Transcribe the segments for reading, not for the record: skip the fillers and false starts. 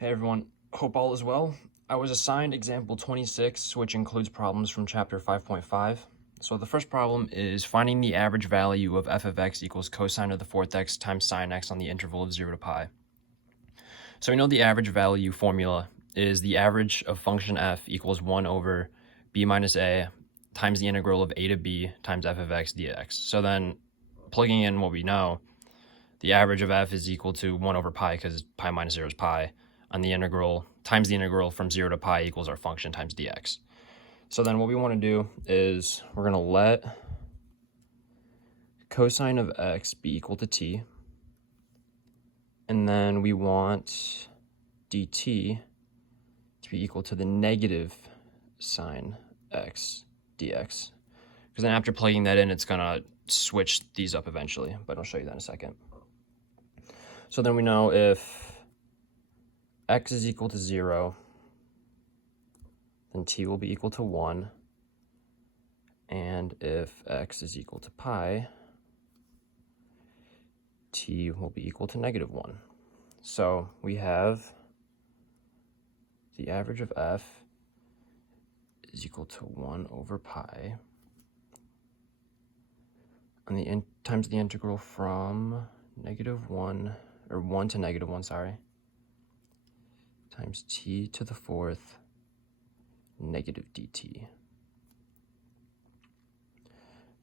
Hey everyone, hope all is well. I was assigned example 26, which includes problems from chapter 5.5. So the first problem is finding the average value of f of x equals cosine of the fourth x times sine x on the interval of 0 to pi. So we know the average value formula is the average of function f equals 1 over b minus a times the integral of a to b times f of x dx. So then plugging in what we know, the average of f is equal to 1 over pi because pi minus 0 is pi, on the integral times the integral from 0 to pi equals our function times dx. So then what we want to do is we're going to let cosine of x be equal to t, and then we want dt to be equal to the negative sine x dx, because then after plugging that in, it's going to switch these up eventually, but I'll show you that in a second. So then we know if x is equal to 0, then t will be equal to 1, and if x is equal to pi, t will be equal to negative 1. So we have the average of f is equal to 1 over pi, and times the integral from negative 1, or 1 to negative 1, times t to the fourth negative dt.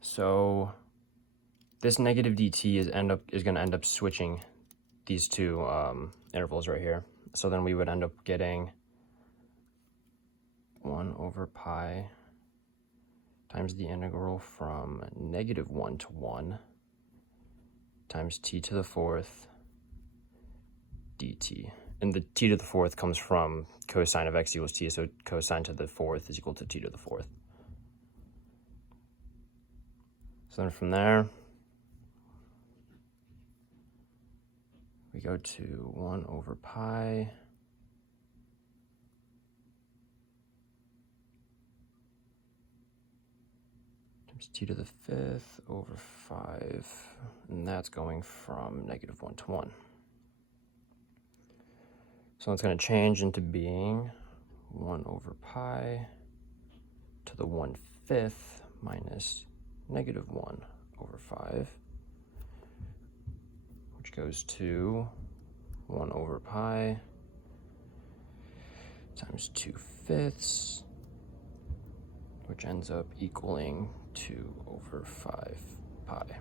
So this negative dt is going to end up switching these two intervals right here. So then we would end up getting 1 over pi times the integral from negative 1 to 1 times t to the fourth dt. And the t to the fourth comes from cosine of x equals t, so cosine to the fourth is equal to t to the fourth. So then from there, we go to 1 over pi times t to the fifth over 5, and that's going from negative 1 to 1. So it's going to change into being 1 over pi to the 1/5 minus negative 1 over 5, which goes to 1 over pi times 2/5, which ends up equaling 2 over 5 pi.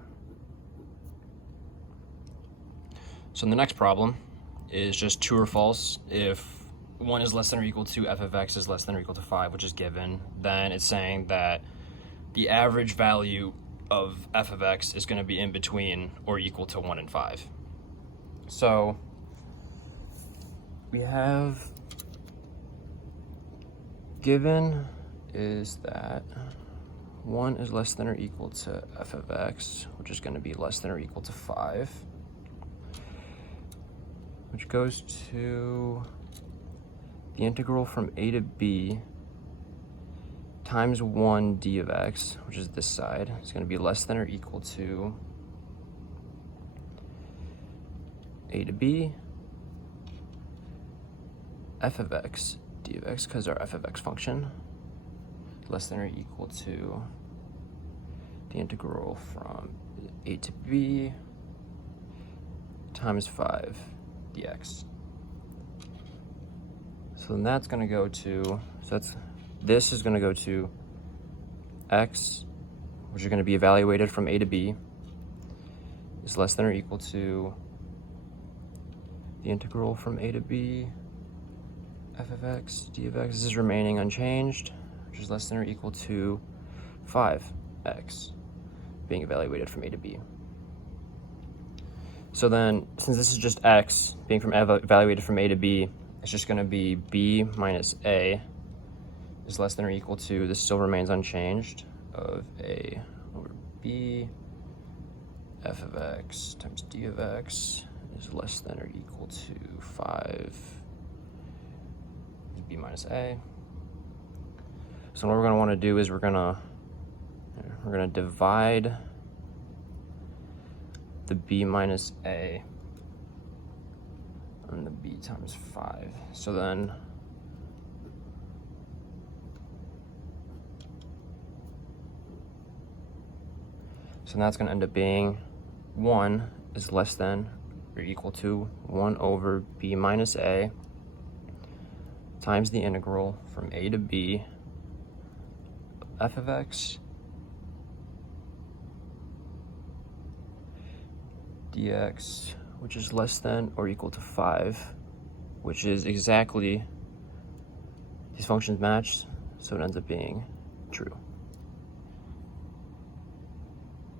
So in the next problem is just true or false. If 1 is less than or equal to f of x is less than or equal to 5, which is given, then it's saying that the average value of f of x is going to be in between or equal to 1 and 5. So we have given is that 1 is less than or equal to f of x, which is going to be less than or equal to 5, which goes to the integral from a to b times 1 d of x, which is this side. It's going to be less than or equal to a to b f of x d of x, because our f of x function is less than or equal to the integral from a to b times 5 dx. So then that's going to go to, this is going to go to x, which is going to be evaluated from a to b, is less than or equal to the integral from a to b f of x d of x. This is remaining unchanged, which is less than or equal to 5x being evaluated from a to b. So then, since this is just x being evaluated from a to b, it's just going to be b minus a is less than or equal to, this still remains unchanged, of a over b f of x times d of x is less than or equal to 5 b minus a. So what we're going to want to do is we're going to divide the b minus a and the b times 5. So then that's going to end up being 1 is less than or equal to 1 over b minus a times the integral from a to b f of x dx, which is less than or equal to 5, which is exactly, these functions matched, so it ends up being true.